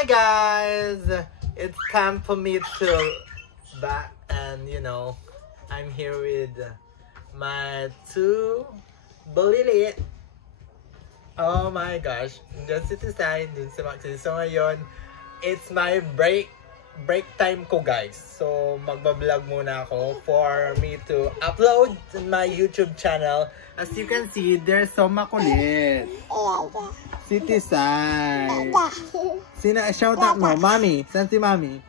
Hi guys! It's time for me to back, and you know, I'm here with my two bulilit. Oh my gosh, dyan si Tisay, dyan si Maxine. So ngayon, it's my break time ko guys. So magbablog muna ako for me to upload in my YouTube channel. As you can see, they're so makulit. Si Tisay. Shout out mo, Mami. Saan si Mami?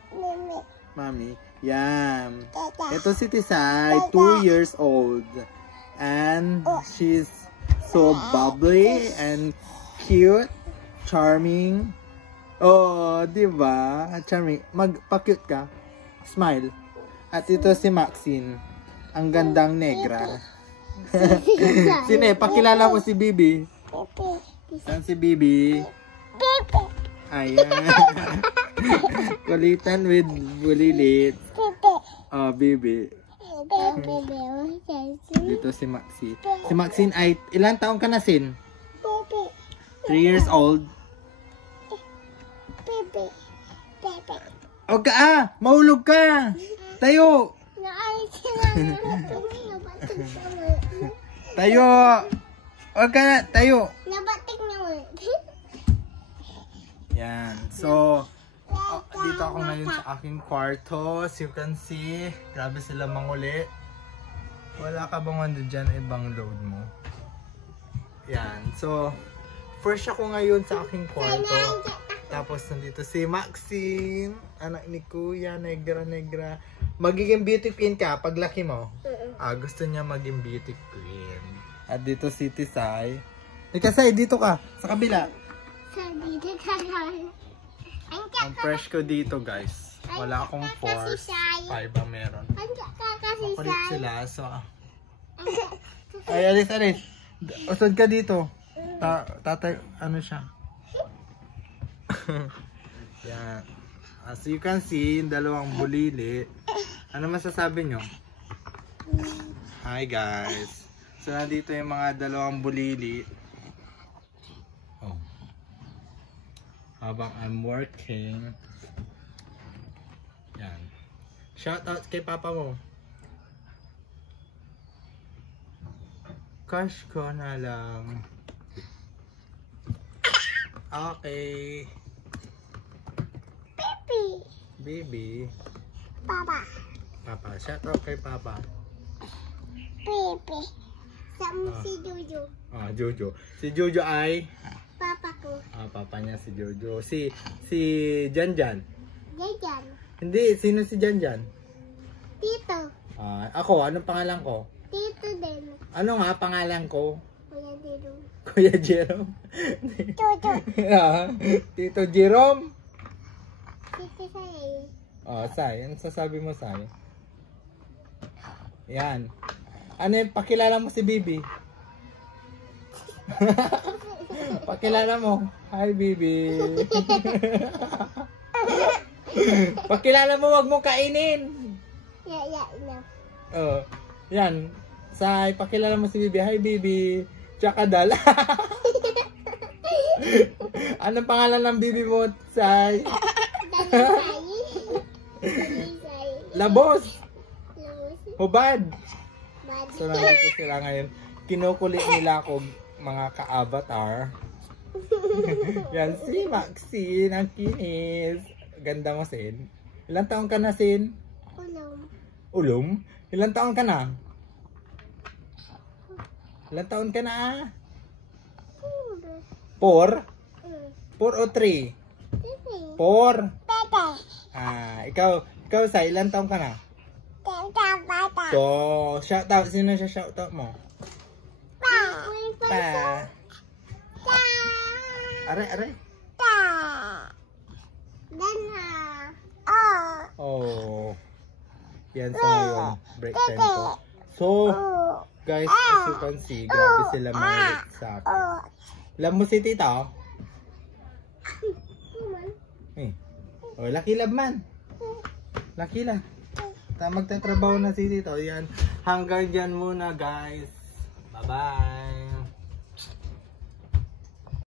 Mami. Yan. Ito si Tisay, 2 years old. And she's so bubbly and cute, charming. Oh, di ba? Charming. Magpa-cute ka. Smile. At ito si Maxine, ang gandang negra. Sine, pakilala mo si Bibi. Saan si Bibi? Ayan. Kulitan with bulilit. Oh, Bibi. Dito si Maxine. Si Maxine ay, ilang taong ka na, Sin? 3 years old. O ka mahulog ka. Tayo. Tayo. O ka na, tayo. Yan. So, dito ako ngayon sa aking kwarto. As you can see, grabe sila manguli. Wala ka bang ano dyan, ibang load mo? Yan. So, first ako ngayon sa aking kwarto. Tapos nandito si Maxine, anak ni Kuya, negra. Magiging beauty queen ka paglaki mo? Gusto niya maging beauty queen. At dito si Tisay. Tisay, dito ka, sa kabila. Ang fresh ko dito guys. Wala akong force. 5 ang meron. Makulit sila. So, ay, alis. Usod ka dito. Tatay, ano siya? Yan. As you can see, yung dalawang bulili. Ano masasabi nyo? Hi guys. So, nandito yung mga dalawang bulili. Oh. Habang I'm working. Yan. Shout out kay papa mo. Cash ko na lang. Okay. Baby. Papa. Shout out kay Papa. Baby. Sama si Jojo. Jojo. Si Jojo ay? Papa ko. Papa niya si Jojo. Si Janjan. Janjan. Hindi, sino si Janjan? Tito. Ako, anong pangalan ko? Tito din. Ano nga pangalan ko? Kuya Jerome. Kuya Jerome. Jojo. Tito Jerome. Tito Say. Say. Ano sasabi mo, Say? Yan. Ano yung pakilala mo si Bibi? Pakilala mo. Hi, Bibi. Pakilala mo, wag mo kainin. No. Yan. Say, pakilala mo si Bibi. Hi, Bibi. Tsaka Dala. Anong pangalan ng Bibi mo, Say? Labos. Hubad. So nandito sila ngayon. Kinukulit nila ako, mga ka-avatar. Yan si Maxine, ang kinis. Ganda mo, Sin. Ilang taon ka na, Sin? Ulom? Ilang taon ka na? Ilang taon ka na? 4? 4 o 3? 4? Ikaw sa ilang taong ka na? To, shout out. Sino siya shout out mo? Pa. Are. Oh. Yan sa ngayon. Break time ko. So, guys, as you can see, grabe sila mga sa akin. Alam mo si tita, Lucky love man. Lucky love. Magtatrabaho na si tito. Yan. Hanggang dyan muna guys. Bye bye.